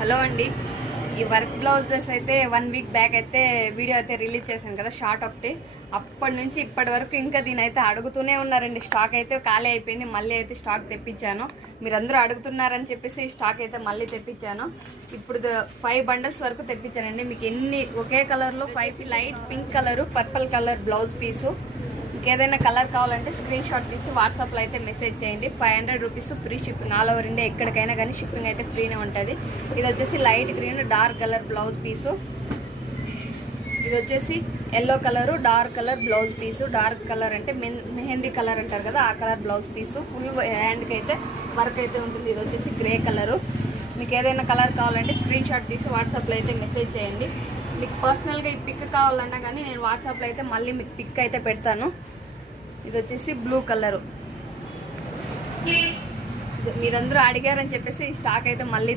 Hello అండి. ఈ work blouses అయితే 1 వీక్ బ్యాక్ అయితే వీడియో అయితే రిలీజ్ చేశాను కదా, షార్ట్ ఒకటి. అప్పటి నుంచి ఇప్పటి వరకు ఇంకా దీని అయితే అడుగుతూనే ఉన్నారండి. స్టాక్ అయితే ఖాళీ అయిపోయింది, మళ్ళీ అయితే స్టాక్ తెప్పించాను. మీరందరూ అడుగుతున్నారని చెప్పేసి స్టాక్ అయితే మళ్ళీ తెప్పించాను. ఇప్పుడు 5 బండల్స్ వరకు తెప్పించానండి. మీకు ఎన్ని ఒకే కలర్లో 5 light pink colour, purple colour blouse piece. ఇంకేదైనా కలర్ కావాలంటే స్క్రీన్ షాట్ తీసి వాట్సాప్లో అయితే మెసేజ్ చేయండి. 500 rupees free shipping, all over India ఎక్కడికైనా కానీ షిప్పింగ్ అయితే ఫ్రీనే ఉంటుంది. ఇది వచ్చేసి light green dark colour blouse piece. ఇది వచ్చేసి yellow colour dark colour blouse piece. Dark colour అంటే మెహందీ కలర్ అంటారు కదా, ఆ కలర్ బ్లౌజ్ పీసు. ఫుల్ హ్యాండ్కి అయితే వర్క్ అయితే ఉంటుంది. ఇది వచ్చేసి గ్రే కలరు. మీకు ఏదైనా కలర్ కావాలంటే స్క్రీన్ షాట్ తీసి వాట్సాప్లో అయితే మెసేజ్ చేయండి. మీకు పర్సనల్గా ఈ పిక్ కావాలన్నా కానీ నేను వాట్సాప్లో అయితే మళ్ళీ మీకు పిక్ అయితే పెడతాను. ఇది వచ్చేసి బ్లూ కలరు. మీరందరూ అడిగారని చెప్పేసి ఈ స్టాక్ అయితే మళ్ళీ